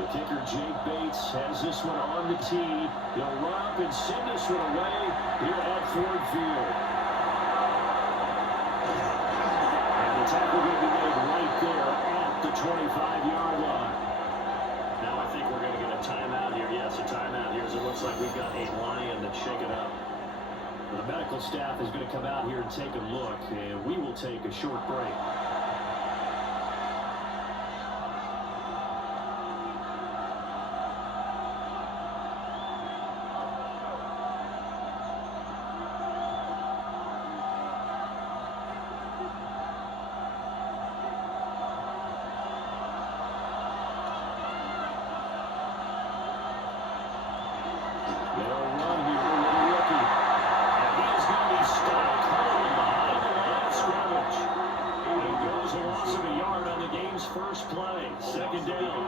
The kicker, Jake Bates, has this one on the tee. He'll run up and send this one away here at Ford Field. And the tackle going to be made right there at the 25-yard line. Now I think we're going to get a timeout here. Yes, a timeout here as it looks like we've got a Lion that's shaken up. The medical staff is going to come out here and take a look, and we will take a short break. First play, second down.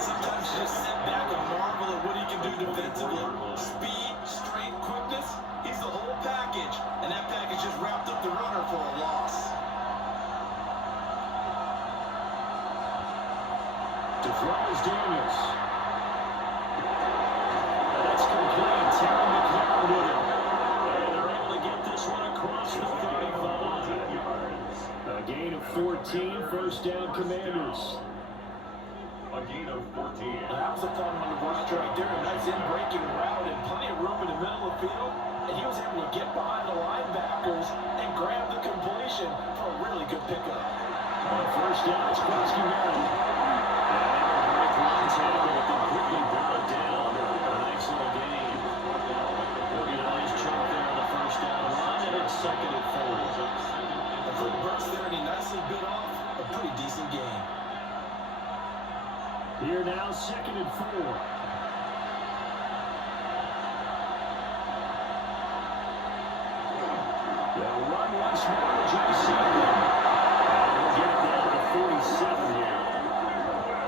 Sometimes you just sit back and marvel at what he can do defensively. Speed, strength, quickness, he's the whole package. And that package just wrapped up the runner for a loss. To throw is Daniels. That's complete. Terry McLaurin with it. And they're able to get this one across the 35 yards. A gain of 14, first down Commanders. A gain of 14. That was a fun one to watch right there. A nice in-breaking route and plenty of room in the middle of the field. And he was able to get behind the linebackers and grab the completion for a really good pickup. On first down, it's Krosky-Merrill. And a break one tackle that completely brought it down. A nice little gain. There'll be a nice chunk there on the first down run, and it's second and 4. A good burst there, and he nicely bit off a pretty decent game. Here now, second and 4. They'll run once more to J.C. And we'll get it down to 47 here.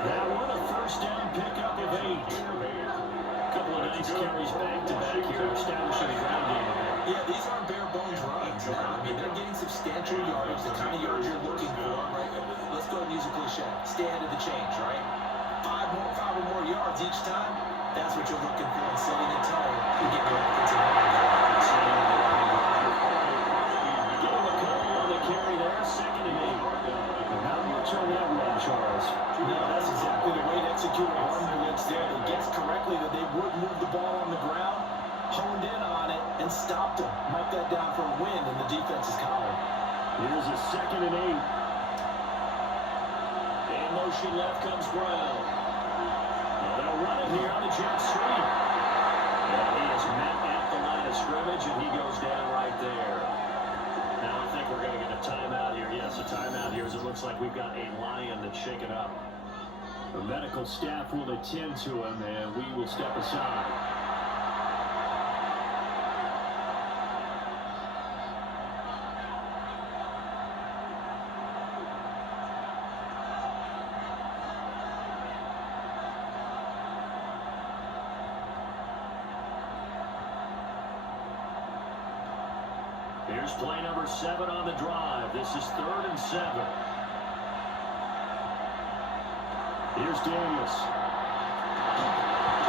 That one, a first down pickup of 8. A couple of nice carries back-to-back here, establishing a ground game. Yeah, these aren't bare-bones runs now. I mean, they're getting substantial yardage, the kind of yards you're looking for, right? Let's go ahead and use a cliche. Stay ahead of the change, right? Five or more yards each time. That's what you're looking for in setting a tone to get your offensive line going. Getting a couple on the carry there, second and 8. Not much on that one, Charles. No, that's exactly the way to execute a run blitz there. They guessed correctly that they would move the ball on the ground, honed in on it, and stopped them. Mark that down for a win in the defense's column. Here's a second and 8. In motion left comes Brown. They'll run it here on the jet sweep. And he is met at the line of scrimmage, and he goes down right there. Now I think we're going to get a timeout here. Yes, a timeout here as it looks like we've got a Lion that's shaken up. The medical staff will attend to him, and we will step aside. Here's play number 7 on the drive. This is 3rd and 7. Here's Daniels.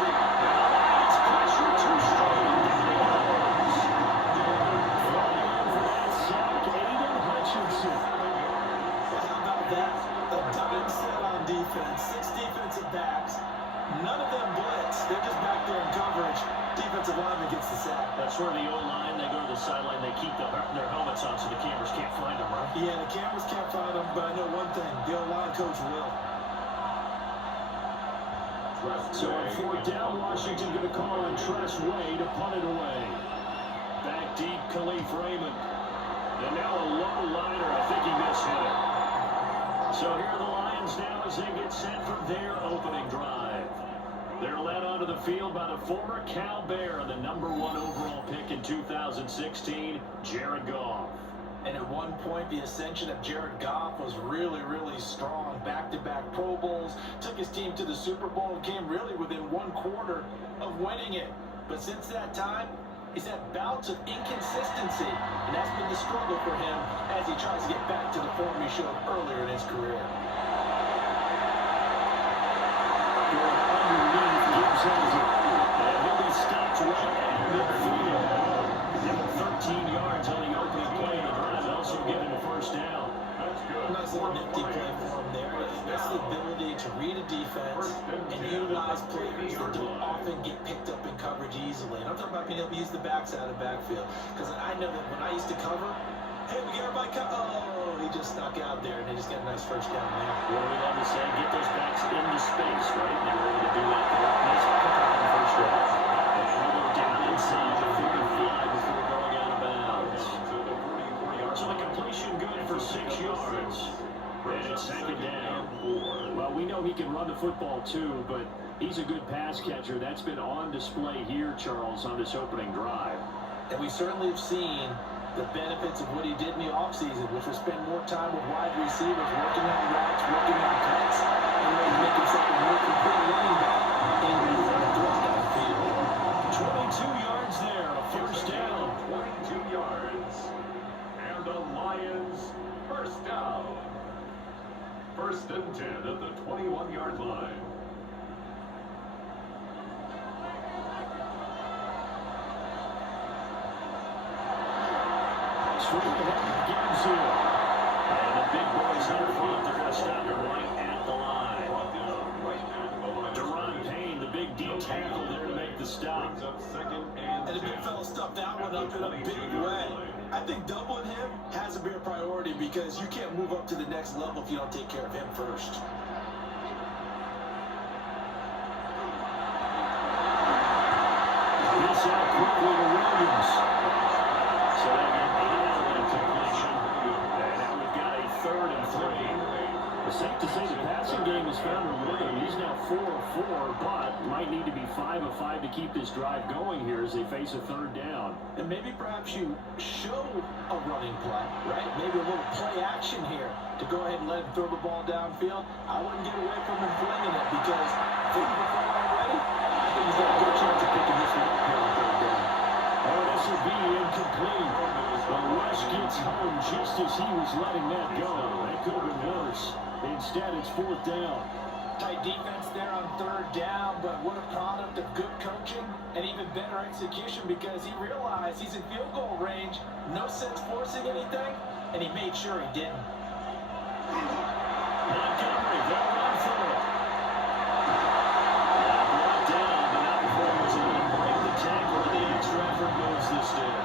It's pressure too strong. Flying in for that sack, Aiden Hutchinson. Well, how about that? A dime set on defense. 6 defensive backs. None of them blitz. They're just back there in coverage. Defensive lineman gets the sack. That's where the O-line, they go to the sideline, they keep their helmets on so the cameras can't find them, right? Yeah, the cameras can't find them, but I know one thing. The O-line coach will. So on 4th down, Washington going to call on Tress Way to punt it away. Back deep, Khalif Raymond. And now a low liner. I think he mishit it. So here are the Lions now as they get set for their opening drive. They're led onto the field by the former Cal Bear, the #1 overall pick in 2016, Jared Goff. And at one point, the ascension of Jared Goff was really, really strong. Back-to-back Pro Bowls, took his team to the Super Bowl, and came really within 1 quarter of winning it. But since that time, he's had bouts of inconsistency, and that's been the struggle for him as he tries to get back to the form he showed earlier in his career. Going underneath, Gibbs has it. And he'll be stopped right at midfield. Given 13 yards on the opening play of the drive, also given a first down. That's good. Nice little nifty play for him there. That's the ability to read a defense and utilize players that don't often get picked up in coverage easily. And I'm talking about being able to use the backside of the backfield. Because I know that when I used to cover, hey, we got everybody oh, he just snuck out there, and they just got a nice first down there. Well, we love to say, get those backs into space, right? They were able to do that. Nice pickup on the first down. And we'll go down inside the 45 before going out of bounds. So the completion good for 6 yards. And it's second down. Well, we know he can run the football too, but he's a good pass catcher. That's been on display here, Charles, on this opening drive. And we certainly have seen the benefits of what he did in the offseason, which was spend more time with wide receivers, working on routes, working on cuts, and really making something more complete running back and throws down the field. 22 yards there, a first down. 22 yards. And the Lions first down. First and 10 at the 21-yard line. Straight ahead, Gibbs here. And the big boys up front, they're going to stop it right at the line. Deron Payne, the big D tackle there to make the stop. And the big fella stuffed that one up in a big way. I think doubling him has to be a priority because you can't move up to the next level if you don't take care of him first. This out quickly to Williams. So they get 8 out of that completion. And now we've got a 3rd and 3. It's safe to say the passing game has found a rhythm. He's now 4 of 4, but might need to be 5 of 5 to keep this drive going here as they face a 3rd down. And maybe perhaps you show a running play, right? Maybe a little play action here to go ahead and let him throw the ball downfield. I wouldn't get away from him flinging it because things before already, I think he's got a good chance of picking this one up here on 3rd down. Oh, this will be incomplete. The rush gets home just as he was letting that go. That could have been worse. Instead, it's 4th down. Tight defense there on 3rd down, but what a product of good coaching and even better execution because he realized he's in field goal range. No sense forcing anything, and he made sure he didn't. Montgomery, they'll run for it. Brought down, but not before he was able to break the tackle, and the extra effort moves this down.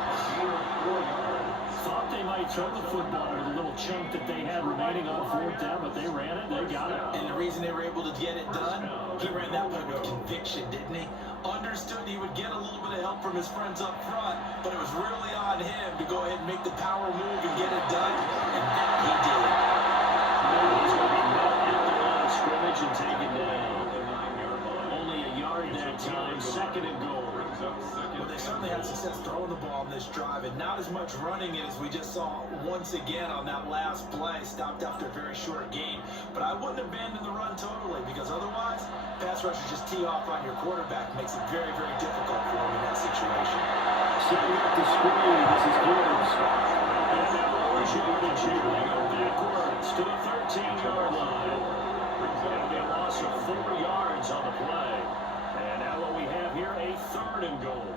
Thought they might throw the football with a little chunk that they had remaining on 4th down, but they ran it, they got it. And the reason they were able to get it done, he ran that play with conviction, didn't he? Understood he would get a little bit of help from his friends up front, but it was really on him to go ahead and make the power move and get it done, and that he did. He's going to be met at the line of scrimmage and taken down. Only a yard that time, 2nd and goal. Well, they certainly had success throwing the ball on this drive, and not as much running it as we just saw once again on that last play, stopped after a very short gain. But I wouldn't abandon the run totally, because otherwise, pass rushers just tee off on your quarterback, makes it very, very difficult for him in that situation. Setting up the screen, this is Gibbs. And now Orgeron jiggling backwards to the 13-yard line. And a loss of 4 yards on the play. And now what we have here, a 3rd and goal.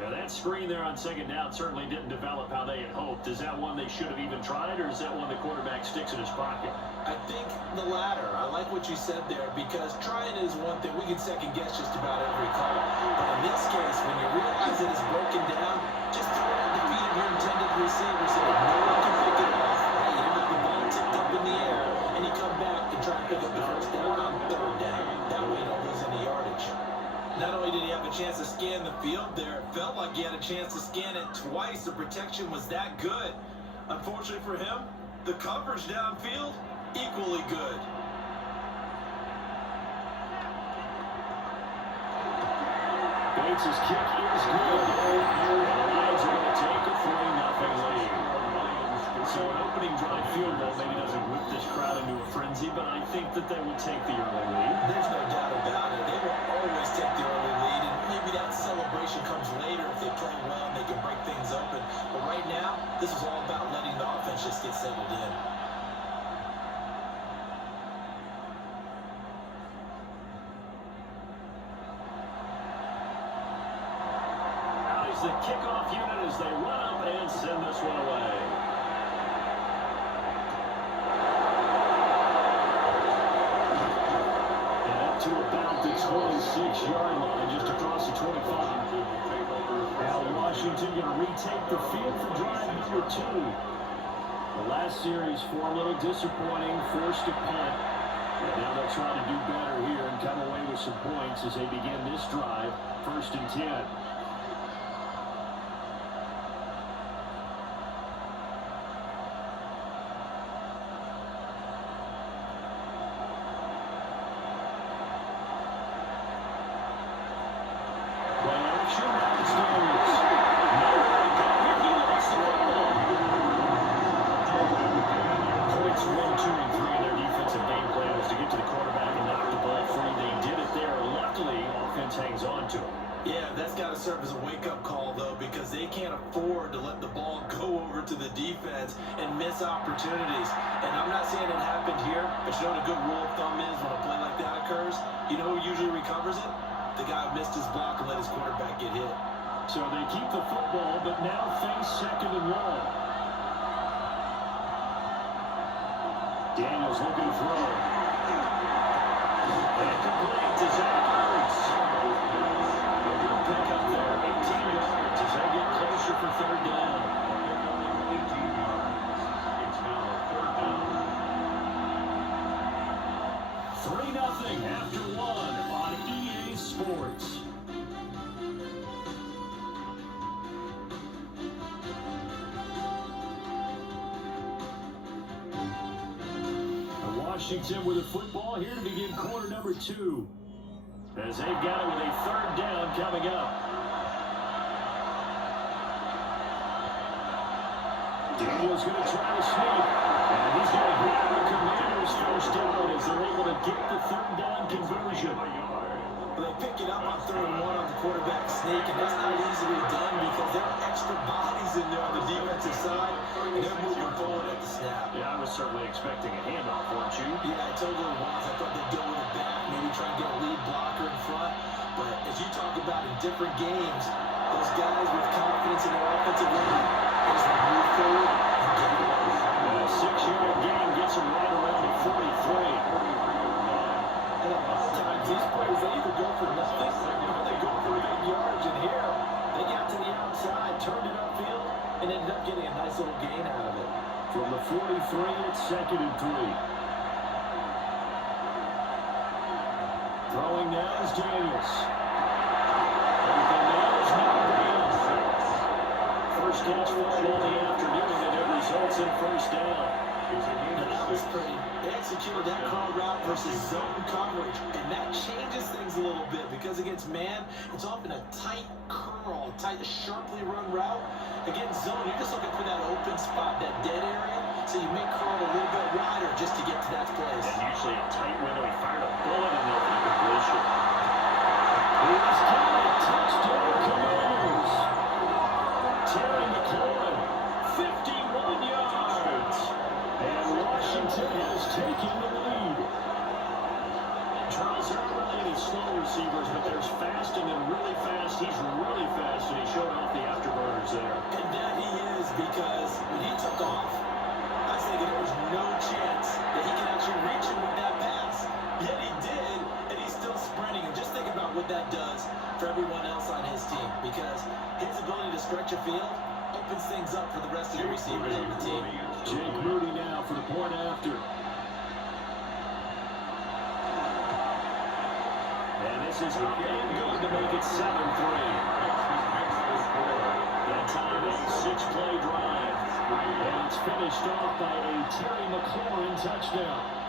Now that screen there on 2nd down certainly didn't develop how they had hoped. Is that one they should have even tried, or is that one the quarterback sticks in his pocket? I think the latter. I like what you said there, because trying is one thing. We can second guess just about every call. But in this case, when you realize it is broken down, just throw it at the feet of your intended receiver so that no one can pick it off. Right? You have the ball tipped up in the air, and you come back and try to pick up the first down on 3rd down. That way you don't lose any yardage. Not only did he have a chance to scan the field there, it felt like he had a chance to scan it twice. The protection was that good. Unfortunately for him, the coverage downfield, equally good. Bates' kick is good. And the Lions are going to take a 3-0 lead. So an opening drive field goal maybe doesn't whip this crowd into a frenzy, but I think that they will take the early lead. There's no doubt about it. They will always take the early lead, and maybe that celebration comes later if they play well and they can break things open. But right now, this is all about letting the offense just get settled in. the kickoff unit as they run up and send this one away. And up to about the 26-yard line, just across the 25. Now Washington going to retake the field for drive number 2. The last series for a little disappointing, forced a punt. And now they'll try to do better here and come away with some points as they begin this drive, 1st and 10. Hangs on to him. Yeah, that's got to serve as a wake-up call, though, because they can't afford to let the ball go over to the defense and miss opportunities. And I'm not saying it happened here, but you know what a good rule of thumb is when a play like that occurs? You know who usually recovers it? The guy who missed his block and let his quarterback get hit. So they keep the football, but now face 2nd and long. Daniels looking to throw. And complete to Zach Ertz. Pick up there, 18 yards as they get closer for 3rd down. 18 yards. It's now 3rd down. 3-0 after 1 on EA Sports. Washington with the football here to begin quarter number 2. As they've got it with a 3rd down coming up. Daniel's going to try to sneak. And he's going to grab the Commanders' 1st down as they're able to get the 3rd down conversion. They pick it up on 3rd and 1 on the quarterback sneak, and that's not easily done because there are extra bodies in there on the defensive side, and they're moving forward at the snap. Yeah, I was certainly expecting a handoff, weren't you? Yeah, I totally was. I thought they'd go with it back, maybe try and get a lead blocker in front. But as you talk about in different games, those guys with confidence in their offensive line, they just move forward and get it. A 6-yard gain gets them right around the 43. And a lot of times, these plays, they either go for nothing or they go for big yardage. And here, they got to the outside, turned it upfield, and ended up getting a nice little gain out of it. From the 43, it's 2nd and 3. Throwing now is Daniels. Everything now is not Daniels. First catch for him on the afternoon, and it results in 1st down. And that was pretty. They executed that curl route versus zone coverage, and that changes things a little bit because against man, it's often a tight curl, tight, sharply run route. Against zone, you're just looking for that open spot, that dead area, so you may curl a little bit wider just to get to that place. And usually a tight window. He fired a bullet in there for the completion. He's got it. Touchdown, Commanders. Terry McLaurin, 51 yards. And Washington has taken the lead. Charles Herbert and his slow receivers, but there's fast and then really fast. He's really fast, and he showed off the afterburners there. And that he is, because when he took off, I was thinking there was no chance that he could actually reach him with that pass. Yet he did, and he's still sprinting. And just think about what that does for everyone else on his team, because his ability to stretch a field opens things up for the rest of the receivers on the team. Jake Moody now for the point after. And this is high and good to make it 7-3. That time a 6-play drive. And it's finished off by a Terry McLaurin touchdown.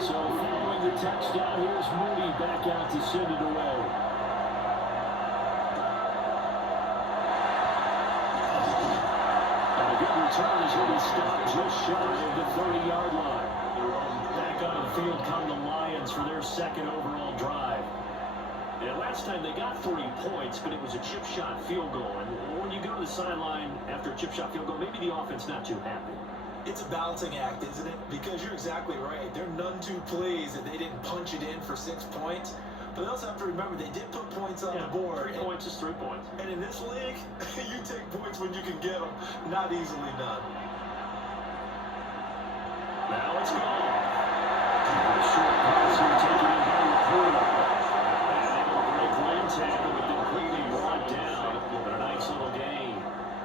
So following the touchdown, here's Moody back out to send it away. And a good return is going to stop just shy of the 30-yard line. Back on the field come the Lions for their 2nd overall drive. And last time they got 3 points, but it was a chip shot field goal. And when you go to the sideline after a chip shot field goal, maybe the offense not too happy. It's a balancing act, isn't it? Because you're exactly right. They're none too pleased that they didn't punch it in for 6 points. But they also have to remember they did put points on the board. 3 points is 3 points. And in this league, you take points when you can get them. Not easily done. Now it's gone. A short pass here taken in by Reporter. And they will break one tackle, but then quickly brought down. But a nice little gain.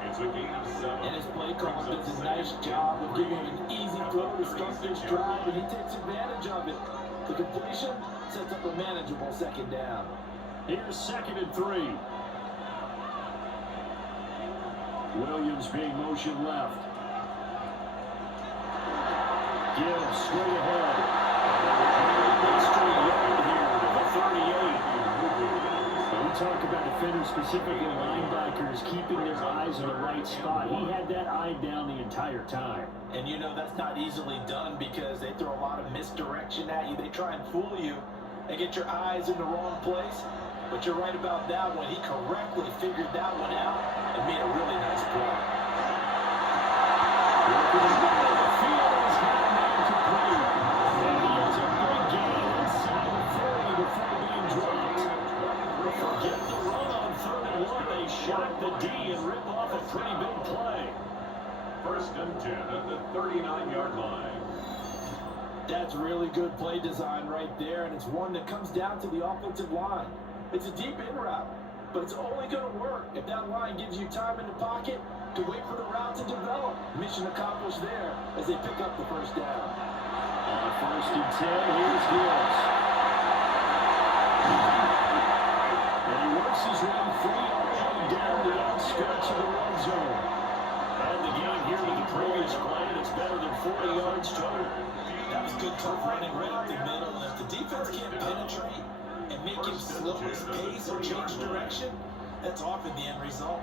It's a gain of 7. And his play call does a nice job of giving him an easy throw to start this drive, and he takes advantage of it. The completion sets up a manageable 2nd down. Here's 2nd and 3. Williams being motion left. Gibbs straight ahead. Extra yard here to the 38. We talk about defenders, specifically linebackers, keeping their eyes in the right spot. He had that eye down the entire time. And you know that's not easily done because they throw a lot of misdirection at you. They try and fool you and get your eyes in the wrong place. But you're right about that one. He correctly figured that one out and made a really nice play. Working in the middle of the field, he's got a man complete. And he has a big gain inside the 30 before being dropped. Forget the run on 3rd and 1. They shot the D and rip off a pretty big play. 1st and 10 at the 39-yard line. That's really good play design right there, and it's one that comes down to the offensive line. It's a deep in route, but it's only going to work if that line gives you time in the pocket to wait for the route to develop. Mission accomplished there as they pick up the 1st down. On 1st and 10, here's Gibbs. And he works his way free all the way down the outskirts of the red zone. And the gain here to the previous play, and it's better than 40 yards total. That was good tough running right up the middle, and if the defense can't penetrate and make him slow his pace or change direction, that's often the end result.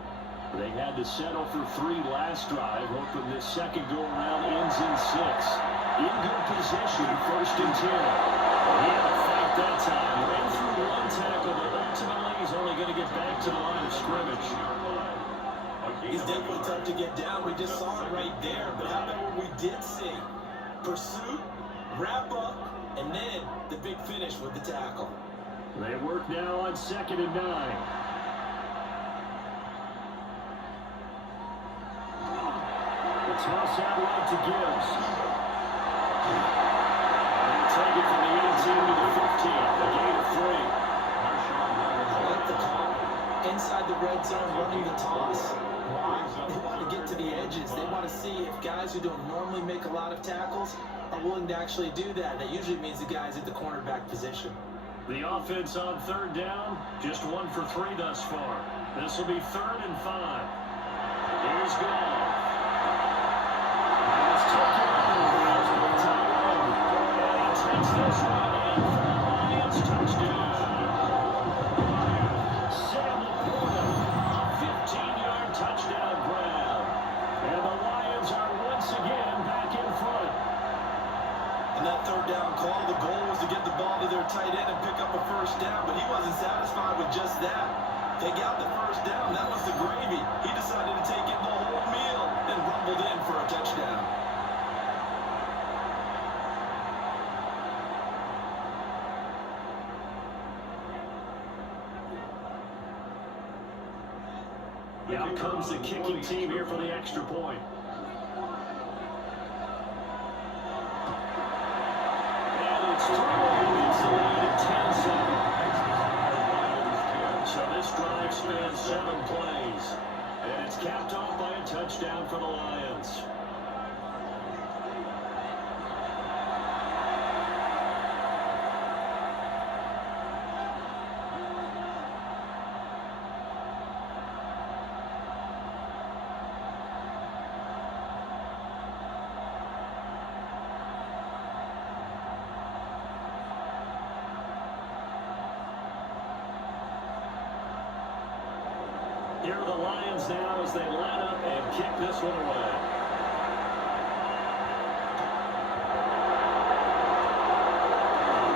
They had to settle for 3 last drive, hoping this second go-around ends in 6. In good position, 1st and 10. He had to fight that time. Ran through 1 tackle, but ultimately he's only going to get back to the line of scrimmage. He's definitely tough to get down. We just saw it right there. But how about what we did see? Pursuit, wrap up, and then the big finish with the tackle. They work now on 2nd and 9. The toss out right to Gibbs. They'll take it from the 18 to the 15. A gain of 3. I like the call. Inside the red zone, running the toss. Why? They want to get to the edges. They want to see if guys who don't normally make a lot of tackles are willing to actually do that. That usually means the guys at the cornerback position. The offense on 3rd down, just 1 for 3 thus far. This will be 3rd and 5. Here's Goff. Let's take it over. And he takes this one in for the Lions touchdown. Sam Laporta, a 15-yard touchdown grab. And the Lions are once again back in front. And that 3rd down call, the goal was to get the ball to their tight end and pick up a 1st down, but he wasn't satisfied with just that. They got the 1st down. That was the gravy. He decided to take in the whole meal and rumbled in for a touchdown. Now comes the kicking team here for the extra point. And it's insulated 10 seconds. So this drive spans 7 plays. And it's capped off by a touchdown for the Lions. Here are the Lions now as they line up and kick this one away.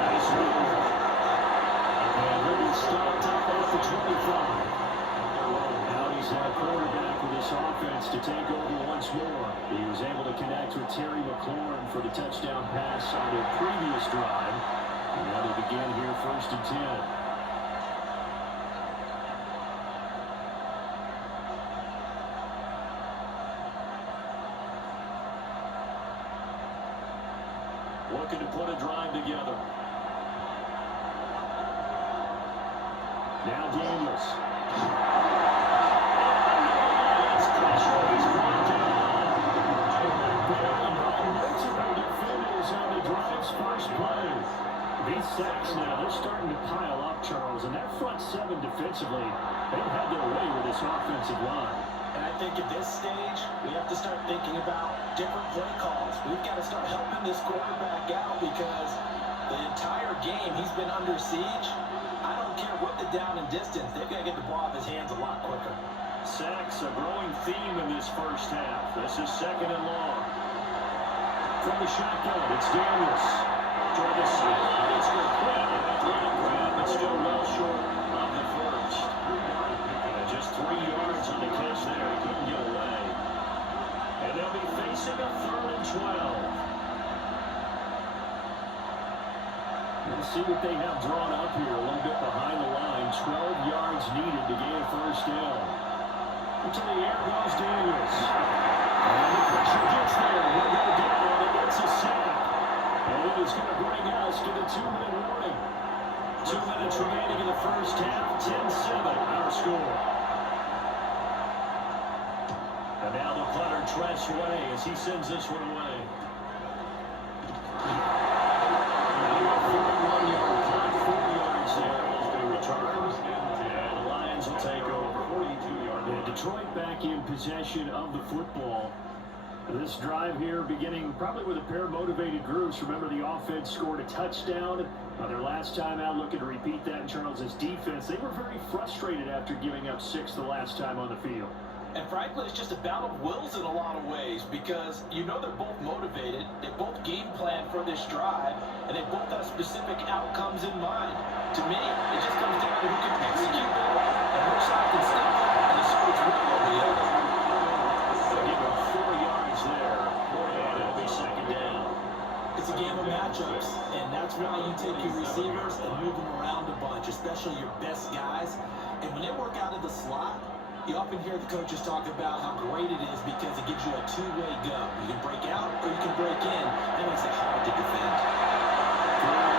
Nice move. And really stopped this offense to take over once more. He was able to connect with Terry McLaurin for the touchdown pass on their previous drive. And now they begin here 1st and 10. Looking to put a drive together. Now Daniels. It's pressure. He's brought down. Multiple defenders on the drive's first play. These sacks now, they're starting to pile up, Charles. And that front seven defensively, they've had their way with this offensive line. And I think at this stage, we have to start thinking about different play calls. We've got to start helping this quarterback out because the entire game he's been under siege. I don't care what the down and distance, they've got to get the ball off his hands a lot quicker. Sacks, a growing theme in this first half. This is 2nd and long. From the shotgun, it's Daniels. Travis, it's complete. Grab, but still well short of the first. Just 3 yards on the catch there. He couldn't get away. And they'll be facing a 3rd and 12. Let's see what they have drawn up here. A little bit behind the line. 12 yards needed to gain a first down. Into the air goes Daniels. And the pressure gets there. He'll go down. It gets a sack. And it is going to bring us to the 2-minute warning. 2 minutes remaining in the first half. 10-7 our score. And now the punter Tress Way as he sends this one away. 41-yard punt, 4 yards there as they return. And the Lions will take over. 42-yard. And Detroit back in possession of the football. This drive here beginning probably with a pair of motivated groups. Remember, the offense scored a touchdown their last time out. Looking to repeat that in Charles's defense. They were very frustrated after giving up 6 the last time on the field. And frankly, it's just a battle of wills in a lot of ways because you know they're both motivated, they both game plan for this drive, and they both have specific outcomes in mind. To me, it just comes down to who can execute better and which side can step up and assert its will over the other. They'll give him 4 yards there, and it'll be 2nd down. It's a game of matchups, and that's why you take your receivers and move them around a bunch, especially your best guys. And when they work out of the slot, you often hear the coaches talk about how great it is because it gives you a two-way go. You can break out or you can break in. That makes it hard to defend.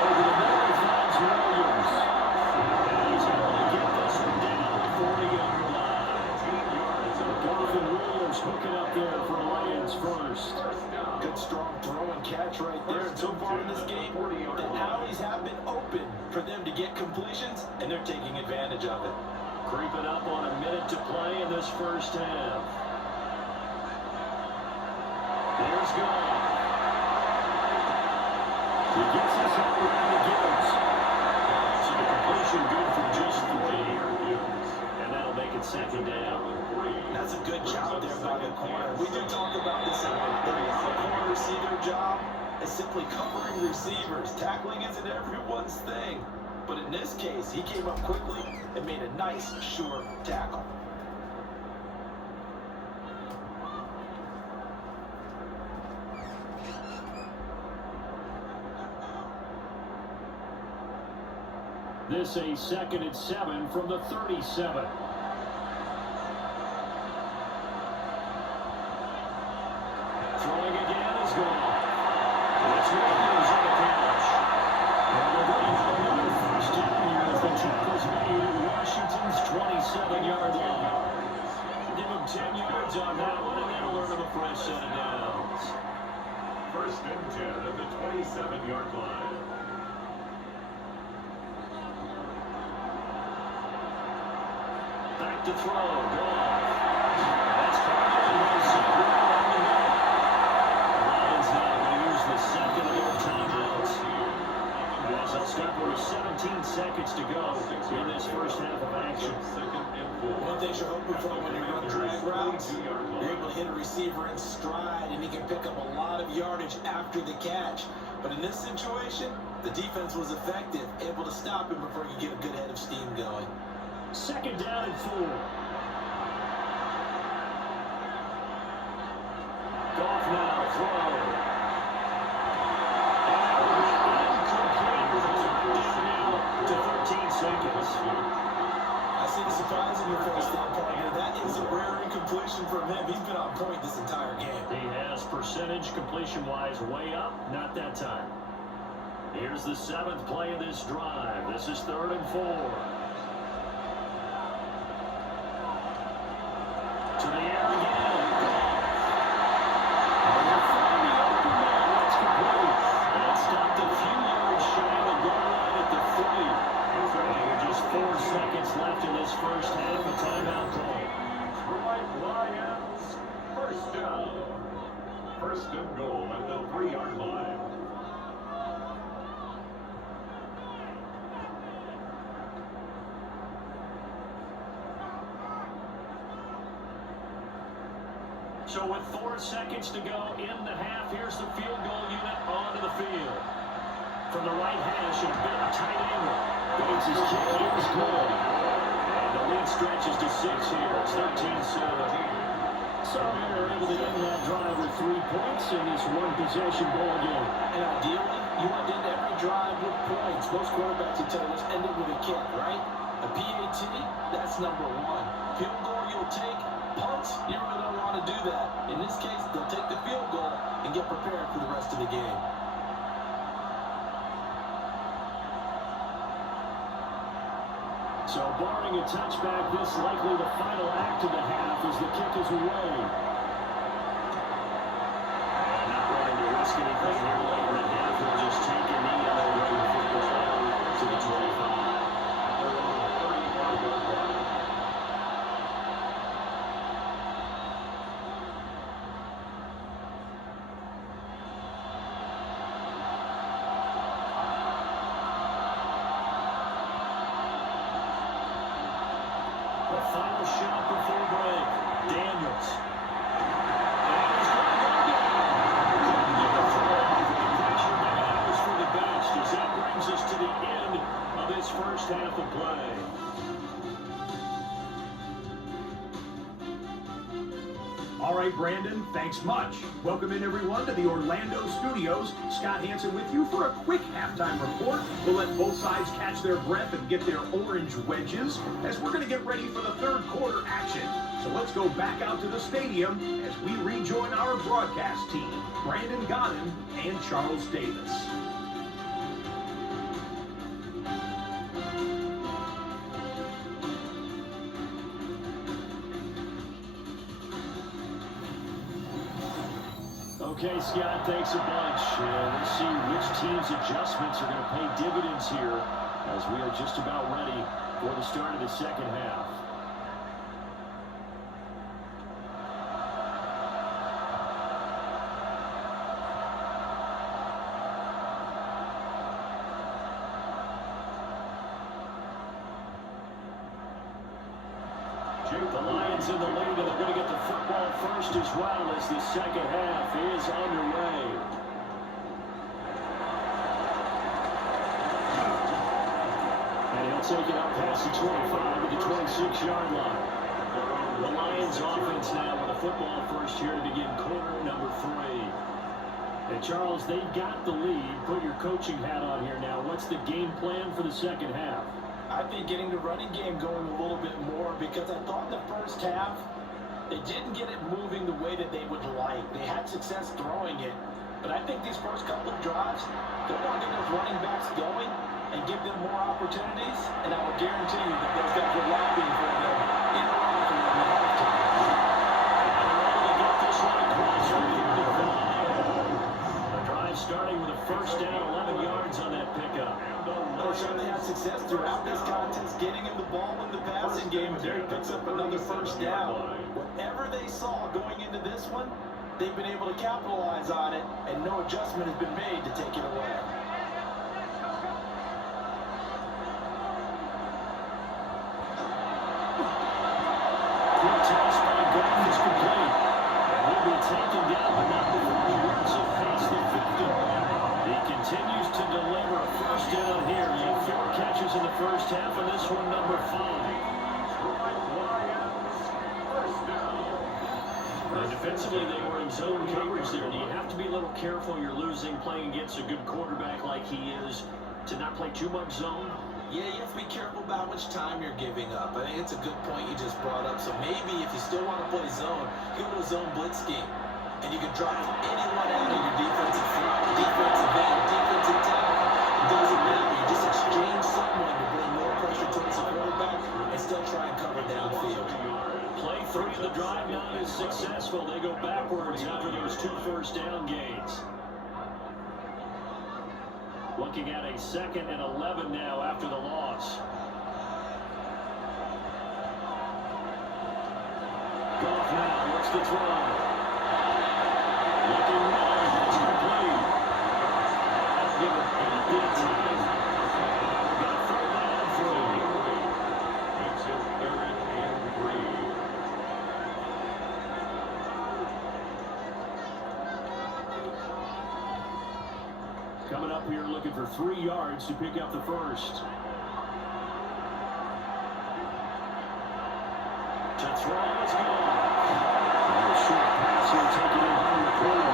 Over the middle, he finds Williams. And he's able to get this one down the 40-yard line. Goff and Williams hooking up there for Lions first. Good strong throw and catch right there. And so far in this game, the alleys have been open for them to get completions, and they're taking advantage of it. Creeping up on a minute to play in this first half. There's Goff. He gets this up around the Gibbs. So the completion good for just 3. And that'll make it 2nd down. That's a good job there by the corner. We do talk about this a lot. A lot of corners see their job as simply covering receivers. Tackling isn't everyone's thing. But in this case, he came up quickly and made a nice, sure tackle. This a 2nd and 7 from the 37. Throwing again is Goff. It's Williams on the catch. And they're going to have another first down here as the tackle's made at Washington's 27-yard line. Give him 10 yards on that one, and that'll earn him a fresh set of downs. 1st and 10 at the 27-yard line. Back to throw, Goff. That's caught in by Zebra on the net. Lions now going to use the second of their timeouts. As they'll start with 17 seconds to go in this first half of action. One thing you're hoping for when you run drag routes, you're able to hit a receiver in stride and he can pick up a lot of yardage after the catch. But in this situation, the defense was effective, able to stop him before he could get a good head of steam going. 2nd down and 4. now. Throw. Incomplete. Down now to 13 seconds. I see the surprise in your face there, partner. That is a rare incompletion from him. He's been on point this entire game. He has percentage completion-wise way up. Not that time. Here's the 7th play of this drive. This is 3rd and 4. To the air again. And they'll find the open man. That's complete. That stopped a few yards shy of the goal line at the 3. And just 4 seconds left in this first half. A timeout call. Detroit Lions, first down. First and goal at the 3-yard line. So with 4 seconds to go in the half, here's the field goal unit onto the field. From the right hash, a bit of tight angle. Bates' kick is good. And the lead stretches to 6 here. It's 13-7. So they're able to end that drive with 3 points in this one-possession ball game. And ideally, you want to end every drive with points. Most quarterbacks will tell us end it with a kick, right? A PAT, that's number 1. Field goal you'll take. Punts, you really don't want to do that. In this case, they'll take the field goal and get prepared for the rest of the game. So barring a touchback, this likely the final act of the half as the kick is away. And not wanting to risk anything here late in the half, we'll just take a knee on the way to football to the 25. Final shot before break. Daniels. And he's going to go down. Couldn't get a throw off of the pressure, but that was for the best as that brings us to the end of this first half of play. All right, Brandon, thanks much. Welcome in, everyone, to the Orlando studios. Scott Hansen with you for a quick halftime report. We'll let both sides catch their breath and get their orange wedges as we're going to get ready for the third quarter action. So let's go back out to the stadium as we rejoin our broadcast team, Brandon Godden and Charles Davis. Okay, Scott, thanks a bunch. Let's see which team's adjustments are going to pay dividends here as we are just about ready for the start of the second half. The Lions in the lead, and they're going to get the football first as well as the second half is underway. And he'll take it up past the 25 to the 26-yard line. The Lions offense now with the football first here to begin quarter number 3. And Charles, they've got the lead. Put your coaching hat on here now. What's the game plan for the second half? I think getting the running game going a little bit more because I thought in the first half they didn't get it moving the way that they would like. They had success throwing it, but I think these first couple of drives, they want to get those running backs going and give them more opportunities, and I will guarantee you that those guys were lobbying for them in the locker room at halftime. The drive starting with a first down, 11 yards on that pickup. They certainly had success throughout this contest, getting him the ball in the passing game, and there he picks up another first down. Whatever they saw going into this one, they've been able to capitalize on it, and no adjustment has been made to take it away. Quick toss by Goff is complete. And he'll be taken down, but not before he runs it past the 50. He continues to deliver a first down here. He had 4 catches in the first half, and this one number 5. Lions, first down. Defensively, they were in zone coverage there. Do you have to be a little careful? You're losing, playing against a good quarterback like he is, to not play too much zone? Yeah, you have to be careful about how much time you're giving up. I think it's a good point you just brought up. So maybe if you still want to play zone, go to a zone blitz scheme. And you can drop anyone out of your defensive front, defensive end, defensive tackle. It doesn't matter. You just exchange someone to bring more pressure towards the quarterback and still try and cover downfield. Play 3 of the drive not is successful. They go backwards after those 2 first down gains. Looking at a 2nd and 11 now after the loss. Goff now looks to throw. Looking right, it's complete. Give it 8 good time. Got 3rd down through. It's his 3rd and 3. Coming up here looking for 3 yards to pick up the first. To throw, it's gone. Short pass here, taken in by the corner.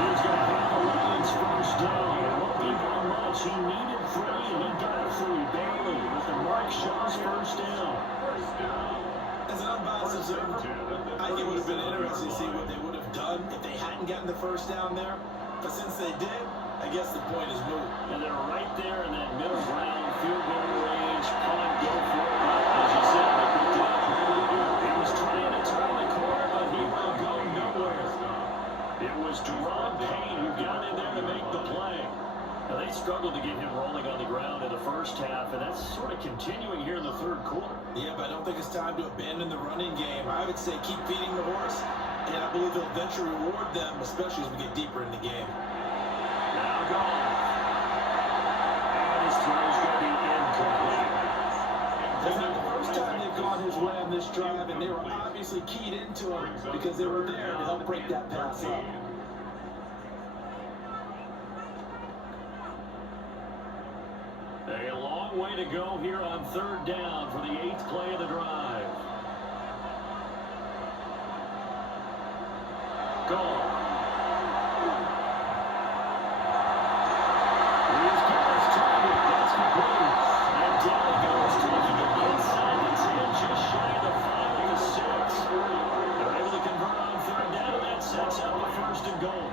He's going to have the Lions first down. It won't be very much. He needed 3, and he got 3 barely. But the mark shows first down. As an unbiased observer, I think it would have been interesting to see what they would have done if they hadn't gotten the first down there. But since they did, I guess the point is moot. And they're right there in that middle ground, field goal range, punt, go for it. As you said, they picked it up. He was trying to turn the corner, but he will go nowhere. It was Deron Payne who got in there to make the play. Now, they struggled to get him rolling on the ground in the first half, and that's sort of continuing here in the 3rd quarter. Yeah, but I don't think it's time to abandon the running game. I would say keep feeding the horse, and I believe they'll eventually reward them, especially as we get deeper in the game. Now gone. And his throw's going to be incomplete. It's not the first time they've gone his way on this drive, and they were obviously keyed into him because they were there to help break that pass up. A long way to go here on 3rd down for the 8th play of the drive. Goal. He's got his target. That's complete. And down he goes, taking it inside the 10, just shy of the 5 of the 6. They're able to convert on 3rd down, and that sets up the 1st and goal.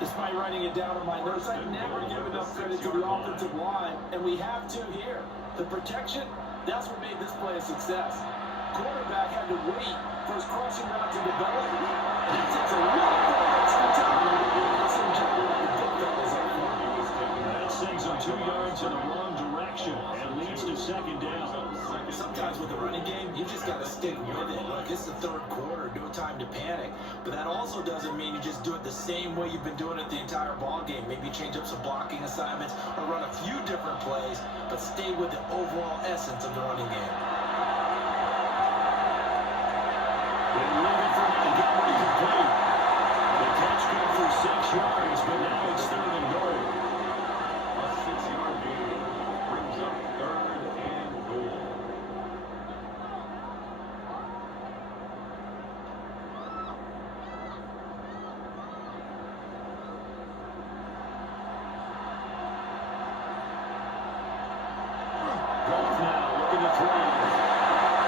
Despite writing it down on my notes, I never give enough credit to the offensive line, and we have to here. The protection, that's what made this play a success. Quarterback had to wait for his crossing route to develop. That takes a lot of extra time. Some job by the big fellas up front. That sends him 2 yards in the wrong direction and leads to 2nd down. Sometimes with the running game, you just got to stick with it. Look, it's the 3rd quarter, no time to panic. But that also doesn't mean you just do it the same way you've been doing it the entire ball game. Maybe change up some blocking assignments or run a few different plays, but stay with the overall essence of the running game. They leave it for Montgomery complete. The catch good for 6 yards, but now it's 3rd and goal. A 6-yard gain brings up 3rd and goal. Goff now looking to throw.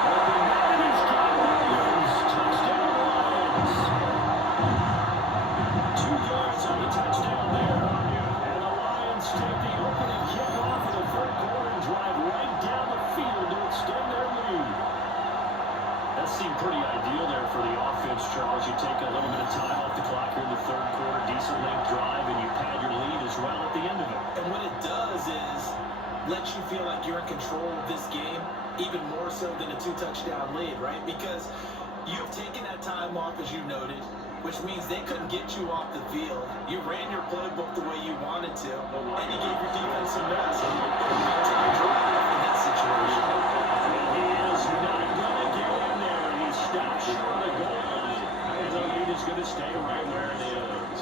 Looking back, he's got Williams. Touchdown Lions. 2 yards on the touchdown there. And the Lions take the opening kickoff of the 3rd quarter and drive right down the field to extend their lead. That seemed pretty ideal there for the offense, Charles. You take a little bit of time off the clock here in the 3rd quarter, decent length drive, and you pad your lead as well at the end of it. And what it does is let you feel like you're in control of this game, even more so than a 2-touchdown lead, right? Because you've taken that time off, as you noted, which means they couldn't get you off the field. You ran your playbook the way you wanted to, and you gave your defense some rest. Big-time drive in that situation. He is not going to get in there. He stops short of the goal line, and the lead is going to stay right where it is.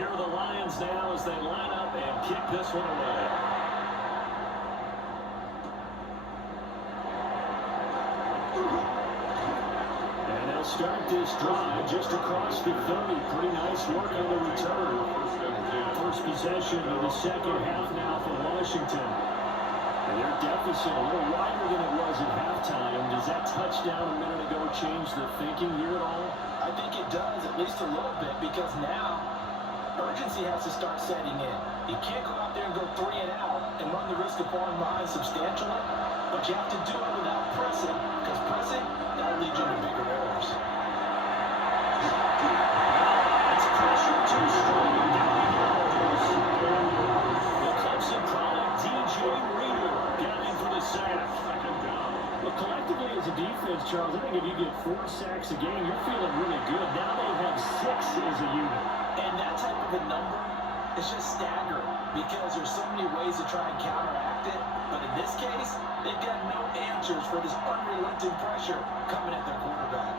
Here are the Lions now as they line up and kick this one away. And they'll start this drive just across the 30. Pretty nice work on the return. First possession of the second half now for Washington. And their deficit a little wider than it was at halftime. Does that touchdown a minute ago change the thinking here at all? I think it does, at least a little bit, because now urgency has to start setting in. You can't go out there and go 3 and out and run the risk of falling behind substantially, but you have to do it without pressing, because pressing, that'll lead you to bigger errors. That's pressure too strong. Down he goes. The Clemson product, DJ Reader, got in for the sack. But collectively as a defense, Charles, I think if you get 4 sacks a game, you're feeling really good. Now they have 6 as a unit. And that type of a number is just staggering because there's so many ways to try and counteract it. But in this case, they've got no answers for this unrelenting pressure coming at their quarterback.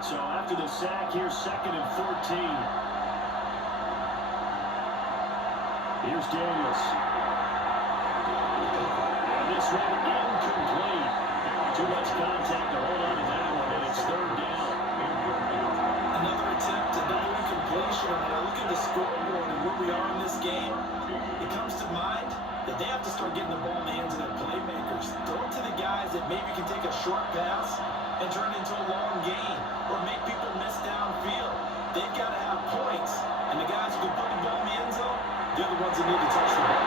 So after the sack, here's 2nd and 14. Here's Daniels. And this one incomplete. Too much contact to hold on to that one, and it's 3rd down. Another attempt, another incompletion. When I look at the scoreboard and where we are in this game, it comes to mind that they have to start getting the ball in the hands of their playmakers. Throw it to the guys that maybe can take a short pass and turn it into a long gain or make people miss downfield. They've got to have points, and the guys who can put the ball in the end zone, they're the ones that need to touch the ball.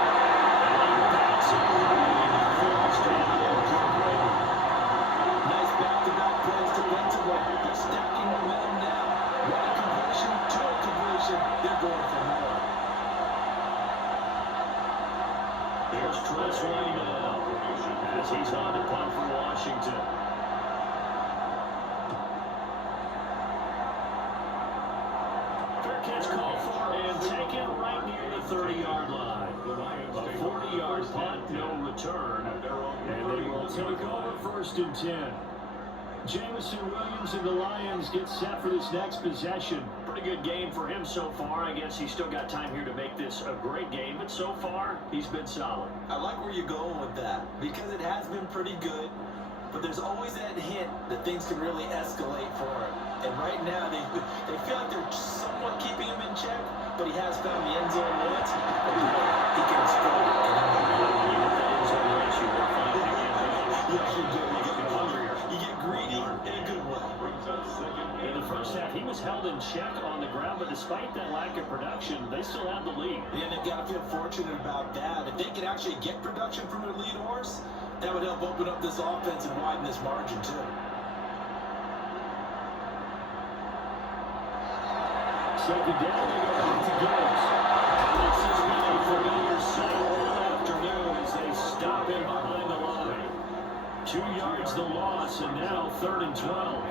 Nice back-to-back plays defensively. They're stacking momentum now. One completion, 2 completion. They're going for more. Here's Tressway now as he's on the punt for Washington. Fair catch call for and taken right near the 30-yard line. A 40-yard punt, no return. And they will take over 1st and 10. Jameson Williams and the Lions get set for this next possession. Pretty good game for him so far. I guess he's still got time here to make this a great game, but so far, he's been solid. I like where you're going with that because it has been pretty good, but there's always that hint that things can really escalate for him. And right now, they feel like they're somewhat keeping him in check, but he has found the end zone once. He can score. Yes, you do. You get greedy in a good way. In the first half, he was held in check on the ground, but despite that lack of production, they still have the lead. Yeah, they've got to feel fortunate about that. If they could actually get production from their lead horse, that would help open up this offense and widen this margin, too. Second down, they go back to Gibbs. This has been a familiar sight all afternoon as they stop him behind the line. 2 yards the loss, and now 3rd and 12.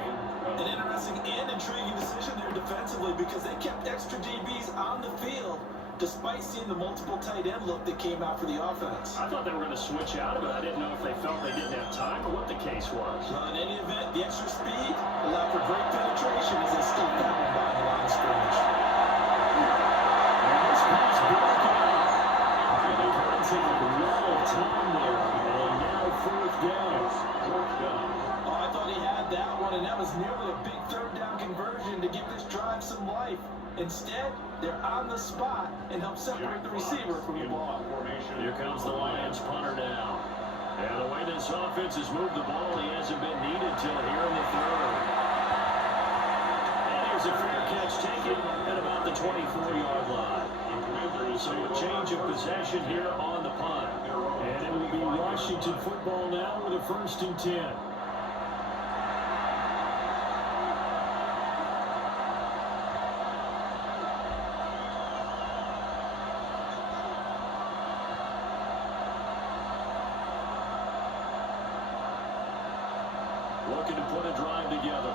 An interesting and intriguing decision there defensively because they kept extra DBs on the field despite seeing the multiple tight end look that came out for the offense. I thought they were going to switch out of it. I didn't know if they felt they didn't have time or what the case was. Well, in any event, the extra speed allowed for great penetration as they still found him behind the line of scrimmage. And this pass broken up. And they've run into a wall of time there. And now 4th down. Oh, I thought he had that one, and that was nearly a big 3rd down conversion to give this drive some life. Instead, they're on the spot and help separate the receiver from the ball. Here comes the Lions punter now. And the way this offense has moved the ball, he hasn't been needed till here in the 3rd. And here's a fair catch taken at about the 24-yard line. So a change of possession here on the punt. And it will be Washington football now with a 1st and 10. Looking to put a drive together.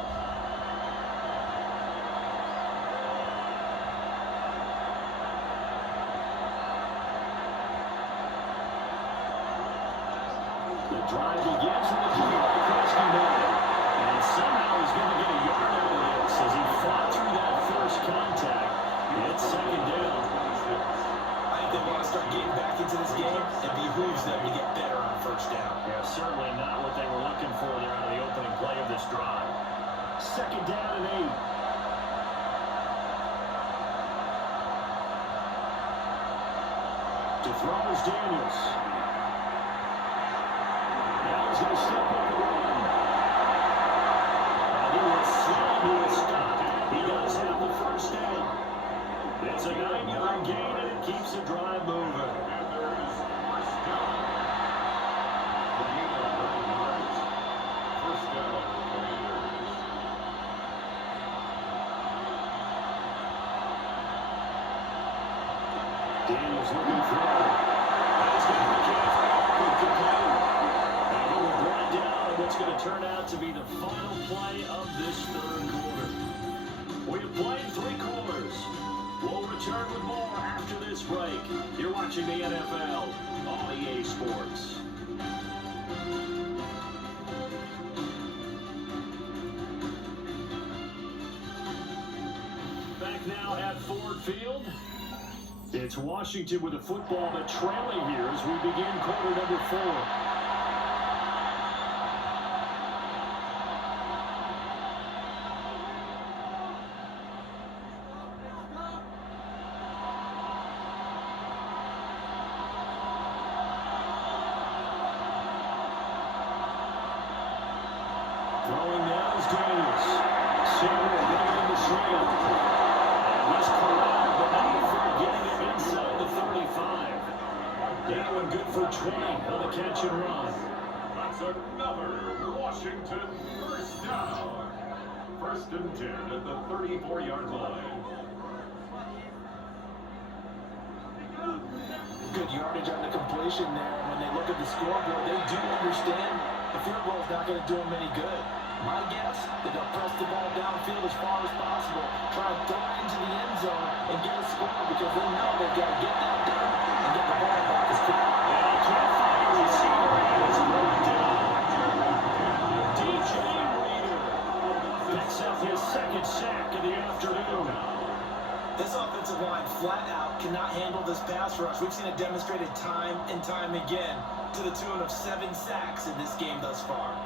The drive begins with a kick across the middle. And somehow he's going to get a yard out of this as he fought through that first contact. It's second down. I think they want to start getting back into this game. It behooves them to get better on first down. Yeah, certainly not what they were looking for there out of the opening play of this drive. Second down and 8. To throw is Daniels. Now he's going to step up and run. And he will slam to a stop. He does have the first down. It's a 9-yard gain, and it keeps the drive moving. And there is first down. The gain of 9 yards. First down, Commanders. Daniels looking for it. He's got McCaffrey. Good complete. And he will bring down on what's going to turn out to be the final play of this third quarter. We have played 3 quarters. We'll return with more after this break. You're watching the NFL on EA Sports. Back now at Ford Field. It's Washington with a football, but trailing here as we begin quarter number 4. Throwing now is Daniels. Samuel getting in the slam. And he's corralled, but not before getting it inside the 35. That one good for 20 on the catch and run. That's another Washington first down. First and 10 at the 34-yard line. Good yardage on the completion there. When they look at the scoreboard, they do understand the field goal is not going to do them any good. My guess, that they'll press the ball downfield as far as possible, try and throw it into the end zone and get a score because they know they've got to get that done and get the ball back as quick. And he can't find a receiver. He is brought down. DJ Reader picks up his second sack of the afternoon. This offensive line flat out cannot handle this pass rush. We've seen it demonstrated time and time again to the tune of 7 sacks in this game thus far.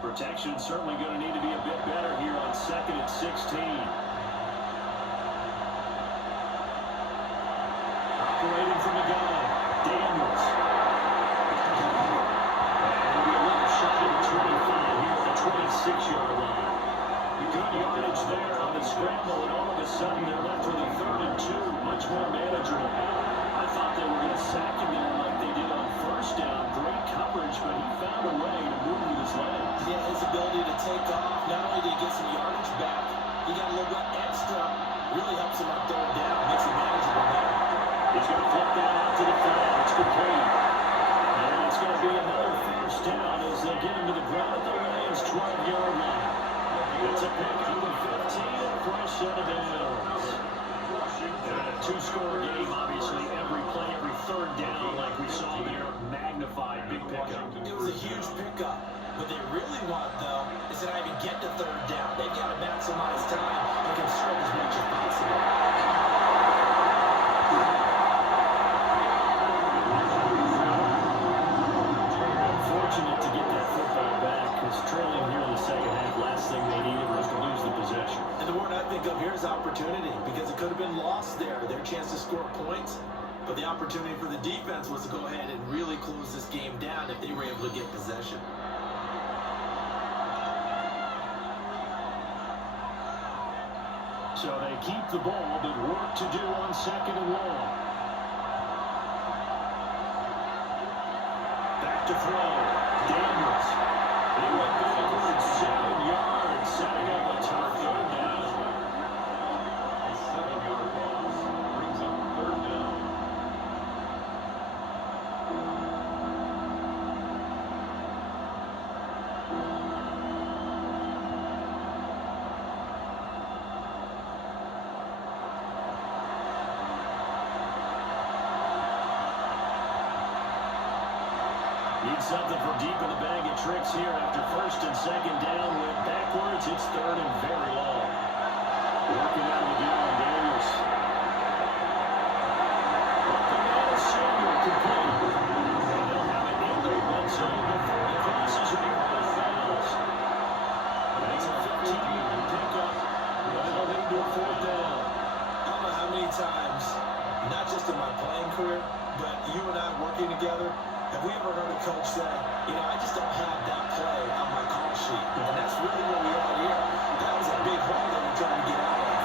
Protection certainly going to need to be a bit better here on second and 16. Operating from the gun, Daniels. And it'll be a little shy of the 25 here at the 26-yard line. Good yardage there on the scramble, and all of a sudden they're left with a 3rd and 2, much more manageable. I thought they were going to sack him there like they did on first down. Great coverage, but he found a way to move with his legs. Yeah, his ability to take off, not only did he get some yardage back, he got a little bit extra, really helps him on 3rd down, makes it manageable there. He's going to flip that out to the flat. It's complete. And it's going to be another first down as they get him to the ground at the Lions' 12-yard line. It's a pickup of 15 and a fresh set of downs. And a 2-score game, obviously, every play, every 3rd down, like we saw there, magnified, big pickup. It was a huge pickup. What they really want, though, is to not even get to 3rd down. They've got to maximize time and conserve as much as possible. Unfortunate to get that football back because trailing here in the second half, last thing they needed was to lose the possession. And the word I think of here is opportunity because it could have been lost there, their chance to score points. But the opportunity for the defense was to go ahead and really close this game down if they were able to get possession. So they keep the ball, but work to do on second and long. Back to throw. Daniels. He went backwards 7 yards, setting up a tough 3rd down. A 7-yard loss brings up 3rd down. something from deep in the bag of tricks here after first and second down. Went backwards. It's third and very long. Working out of the ground, Daniels. Up the middle, Samuel complete. And they'll have it in the red zone before the crosses over the fouls. That's a 15-yard pickup. That'll lead to a fourth down. I don't know how many times, not just in my playing career, but you and I working together, have we ever heard a coach say, I just don't have that play on my call sheet. And that's really what we had here. That was a big hole that we're trying to get out of.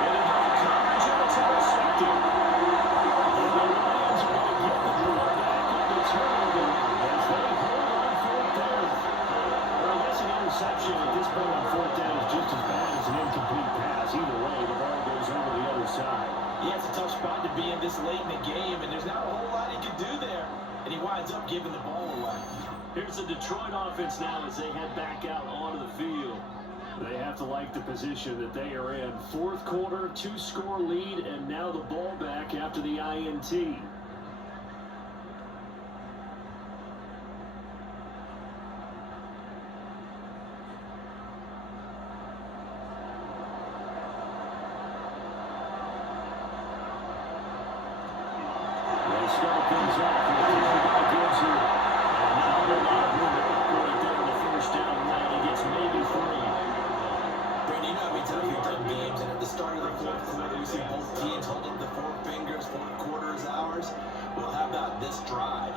And in high coverage, and it's intercepted. And the Lions are going to get the ball back on the turnover as they hold on fourth down. Well, I guess an interception at this point on fourth down is just as bad as an incomplete pass. Either way, the ball goes over the other side. Yeah, it's a tough spot to be in this late in the game, and there's not a whole lot he can do there. And he winds up giving the ball away. Here's the Detroit offense now as they head back out onto the field. They have to like the position that they are in. Fourth quarter, 2-score lead, and now the ball back after the INT.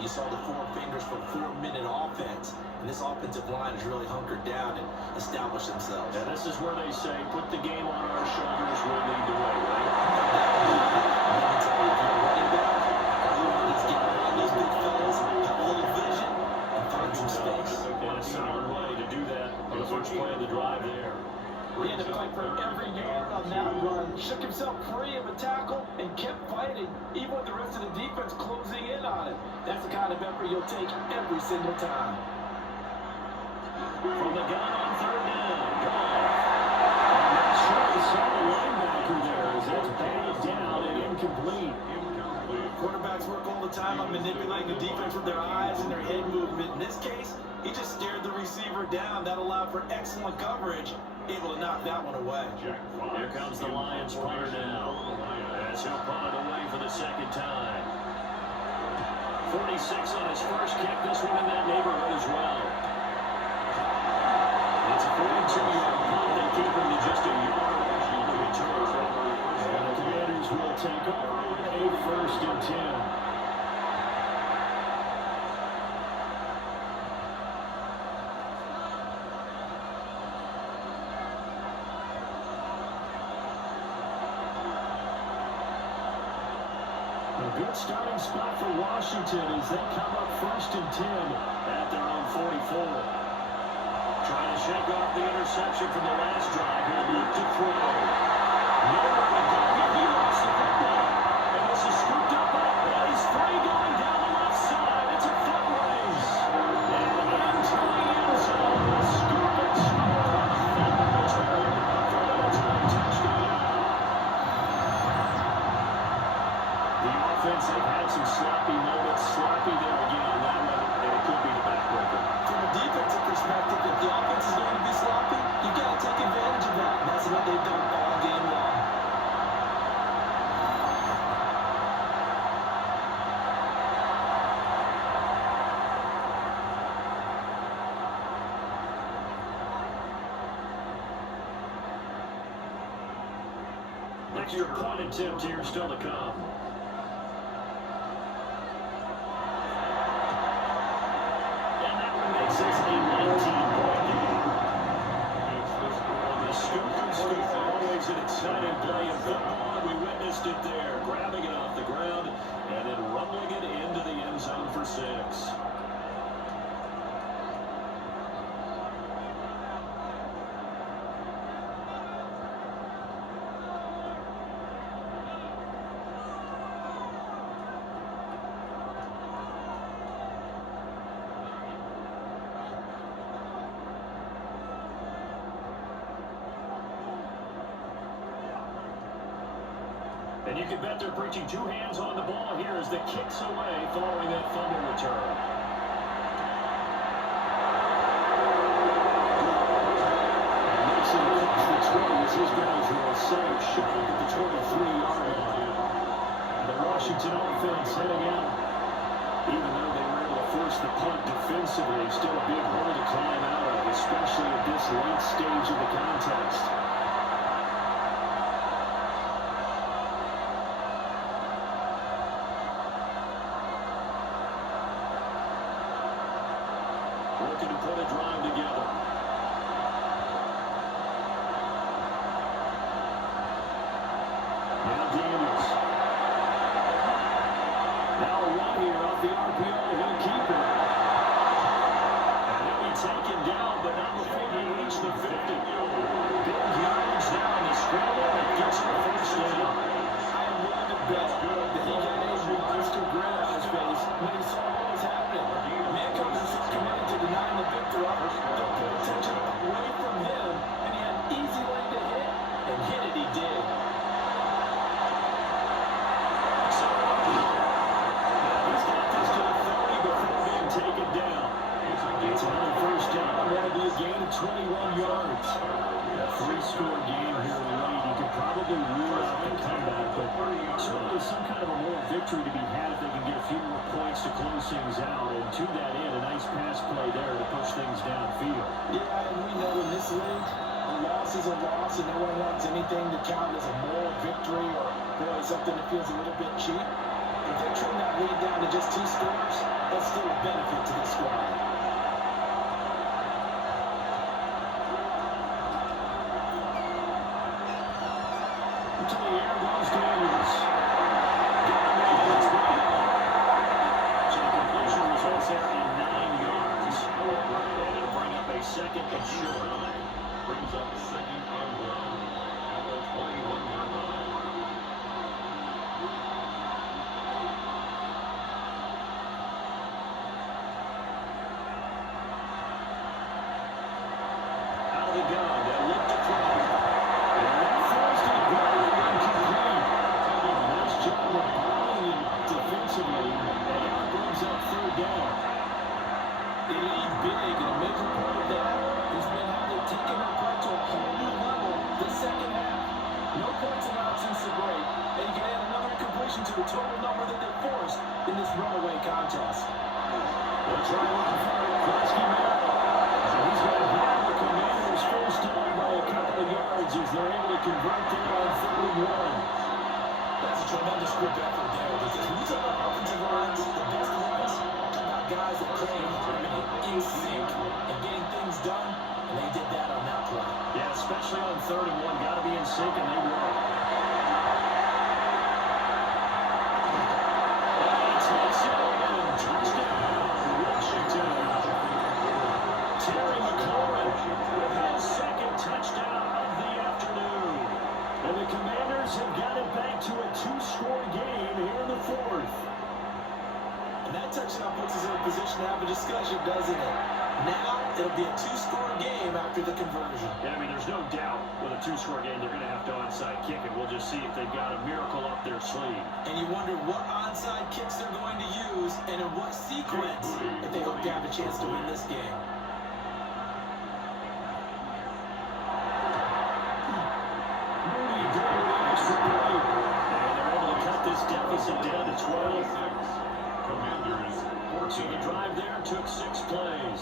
You saw the 4 fingers for 4-minute offense, and this offensive line has really hunkered down and established themselves. And this is where they say, put the game on our shoulders, we'll lead the way, right? Let me tell you, if you're running back, you want to get around those big fellas, have a little vision, and find some space. And a solid way to do that on the first play of the drive there. He had to fight for every yard on that run. Shook himself free of a tackle and kept fighting, even with the rest of the defense closing in on him. That's the kind of effort you'll take every single time. From the gun on third down, Goff. I'm not sure he saw the linebacker there as that's batted down and incomplete. Quarterbacks work all the time on manipulating the defense with their eyes and their head movement. In this case, he just stared the receiver down. That allowed for excellent coverage, able to knock that one away. Here comes the Lions punter now, as he'll punt it away for the second time. 46 on his first kick, this one in that neighborhood as well. It's a 42-yard punt. They keep him to just a yard on the return. And the Commanders will take over with a 1st and 10. A good starting spot for Washington as they come up 1st and 10 at their own 44. Trying to shake off the interception from the last drive. He'll look to throw. Nowhere to go. He lost the football. And this is scooped up by He's free going down the left side. It's a foot race. And into the end zone. Scoop and score. Fumble return for the return touchdown. The offense, they've had some sloppy moments. Sloppy there again on that one. And it could be the backbreaker. From a defensive perspective, if the offense is going to be sloppy, you've got to take advantage of that. And that's what they've done all game long. Extra point attempt here still to come. And that one makes this a 19-point game. The scoop and scoop, always an exciting play in football. We witnessed it there, grabbing it off the ground and then rumbling it into the end zone for 6. And you can bet they're preaching 2 hands on the ball here as the kicks away following that fumble return. defensively, still a big hole to climb out of, especially at this late stage of the contest. Looking to put a drive together. Now Daniels. Now a run here off the RPO. He'll keep it. And he'll be taken down, but not before he reached the 50. Big yardage there on the scramble that gets him the first down. I wanted to bet that he got a monster grin on his face when he saw what was happening. Man comes so committed to denying the big throw. Don't put attention away from him, and he had an easy lane to hit, and hit it he did. He's got this to the 30 before being taken down. It's another first down. That'll be a gain of 21 yards. A three-score game here late. You could probably rule out the comeback, but certainly some kind of a moral victory to be had if they can get a few more points to close things out. And to that end, a nice pass play there to push things downfield. Yeah, and we know in this league, a loss is a loss, and no one wants anything to count as a moral victory or, boy, something that feels a little bit cheap. If they're trimming that lead down to just 2 scores, that's still a benefit to the squad. To the air goes Daniels. Got him in the 20. So the completion results there in 9 yards. And it'll bring up a second and short. Brings up second and 1 at the 21-yard line. Out of the gun, they look to throw. And that throws to the ground and incomplete. Nice job of blocking him defensively. And now it brings up third down. They lead big, and a major part of that has been how they've taken their play to a whole new level this second half. No points allowed since the break, and you can add another incompletion to the total number that they forced in this runaway contest. They'll try looking for it. Klasky now. So he's going to have the Commanders first down by a couple of yards as they're able to convert there on 31. That's a tremendous group effort there, because when you talk about offensive lines, the best lines, talk about guys that play in harmony, in sync, and getting things done, and they did that on that play. Yeah, especially on 3rd and 1. Got to be in sync, and they were. It's Hudson, touchdown, Washington. Terry McLaurin with his second touchdown of the afternoon. And the Commanders have got it back to a 2-score game here in the 4th. And that touchdown puts us in a position to have a discussion, doesn't it? Now, it'll be a 2-score game after the conversion. Yeah, I mean, there's no doubt with a 2-score game, they're going to have to onside kick it. We'll just see if they've got a miracle up their sleeve. And you wonder what onside kicks they're going to use and in what sequence if they hope to have a chance to win this game. Mooney doing the extra point. And they're able to cut this deficit down to 12. Commanders So the drive there took 6 plays.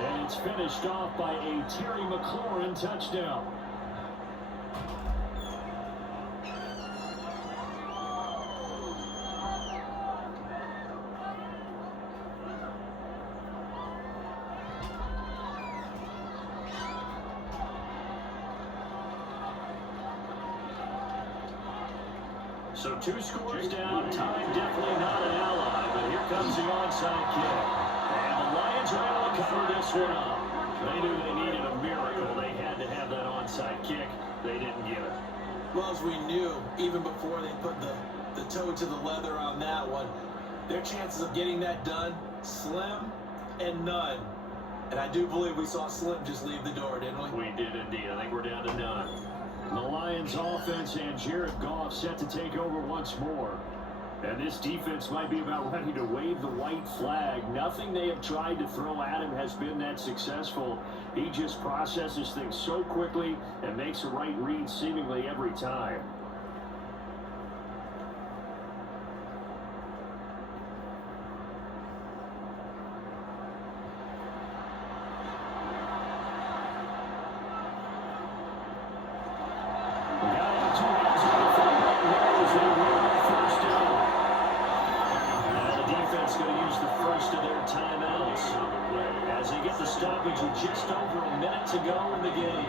And it's finished off by a Terry McLaurin touchdown. So 2 scores down, time definitely not an ally, but here comes the onside kick. And the Lions are able to cover this one up. They knew they needed a miracle. They had to have that onside kick. They didn't get it. Well, as we knew, even before they put the toe to the leather on that one, their chances of getting that done, slim and none. And I do believe we saw Slim just leave the door, didn't we? We did indeed. I think we're down to none. The Lions offense and Jared Goff set to take over once more. And this defense might be about ready to wave the white flag. Nothing they have tried to throw at him has been that successful. He just processes things so quickly and makes the right read seemingly every time. stoppage with just over a minute to go in the game.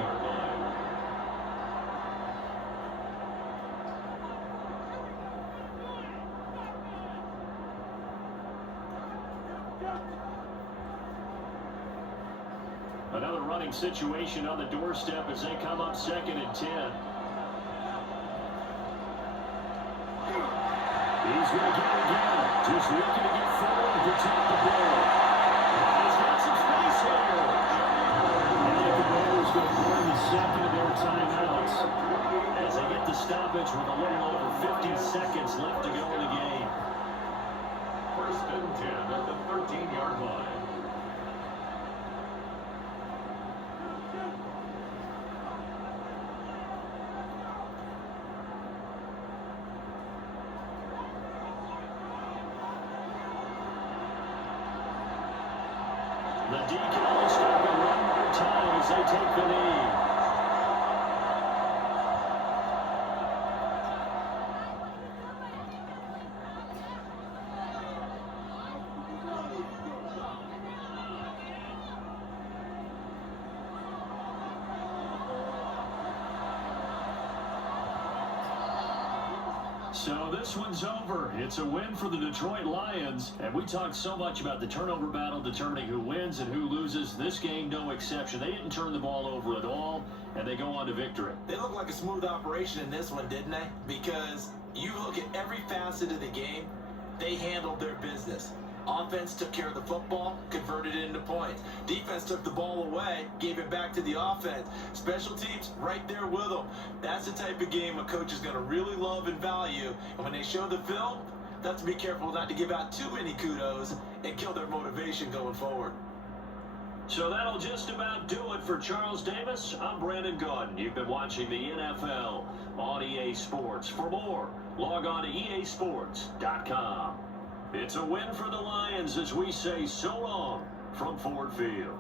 Another running situation on the doorstep as they come up 2nd and 10. He's going to get it again. Just looking to get forward to protect the ball. He's got some space here. And the Commanders going to burn the second of their timeouts as they get the stoppage with a little over 50 seconds left to go in the game. 1st and 10 at the 13-yard line. The D can only stop it one more time as they take the knee. So this one's over. It's a win for the Detroit Lions. And we talked so much about the turnover battle determining who wins and who loses. This game, no exception. They didn't turn the ball over at all, and they go on to victory. They look like a smooth operation in this one, didn't they? Because you look at every facet of the game, they handled their business. Offense took care of the football, converted it into points. Defense took the ball away, gave it back to the offense. Special teams, right there with them. That's the type of game a coach is going to really love and value. And when they show the film, they have to be careful not to give out too many kudos and kill their motivation going forward. So that'll just about do it for Charles Davis. I'm Brandon Gordon. You've been watching the NFL on EA Sports. For more, log on to easports.com. It's a win for the Lions as we say so long from Ford Field.